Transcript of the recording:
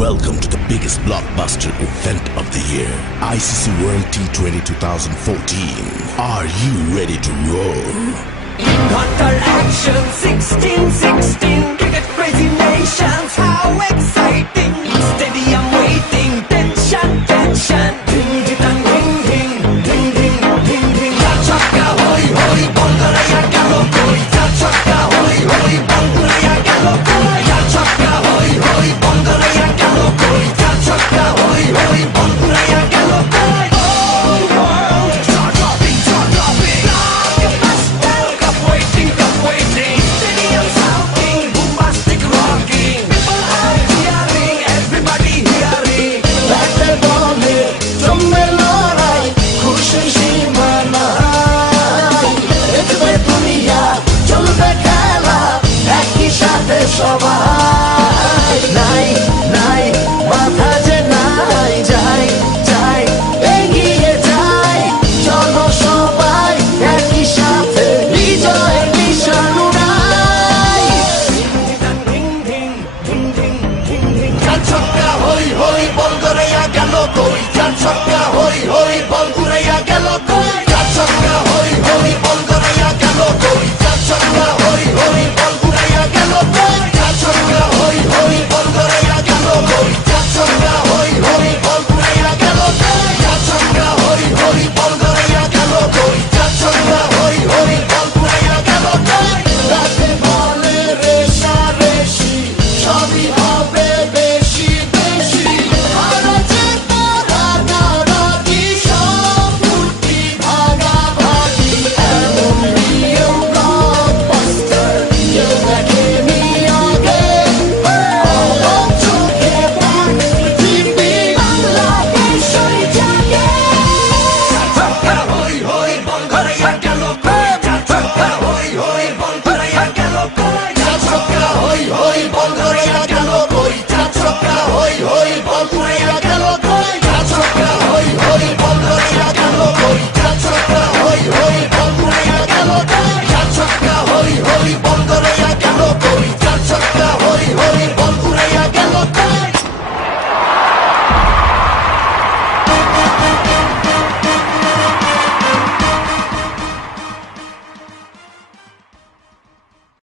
Welcome to the biggest blockbuster event of the year, ICC World T20 2014. Are you ready to roll? Hunter action 16-16 cricket crazy nations, how exciting! Stadium waiting, tension, tension. Ding ding ding ding ding ding ding ding. Ya chakka hoi hoi, bangala ya galo koi. Ya chakka hoi hoi, bangala ya galo koi. Ya chakka hoi hoi, bangala ya galo koi. Ya chakka hoi hoi, bangala ya galo koi. All world jaw dropping, like a pastel cup waiting, cup waiting. Stadium shouting, bombastic rocking. People are cheering, everybody hearing. ব্যাটে বলে জমবে লড়াই, খুশি সীমা নাই। দেখবে দুনিয়া, চলবে খেলা, একই সাথে সবাই। নাই নাই মাথা যে নাই, যাই যাই এগিয়ে যাই। চলো সবাই একই সাথে, বিজয়ের নিশান উড়াই। Ding ding ding ding ding ding. Ya chakka hoi hoi, bol করে গেল কই।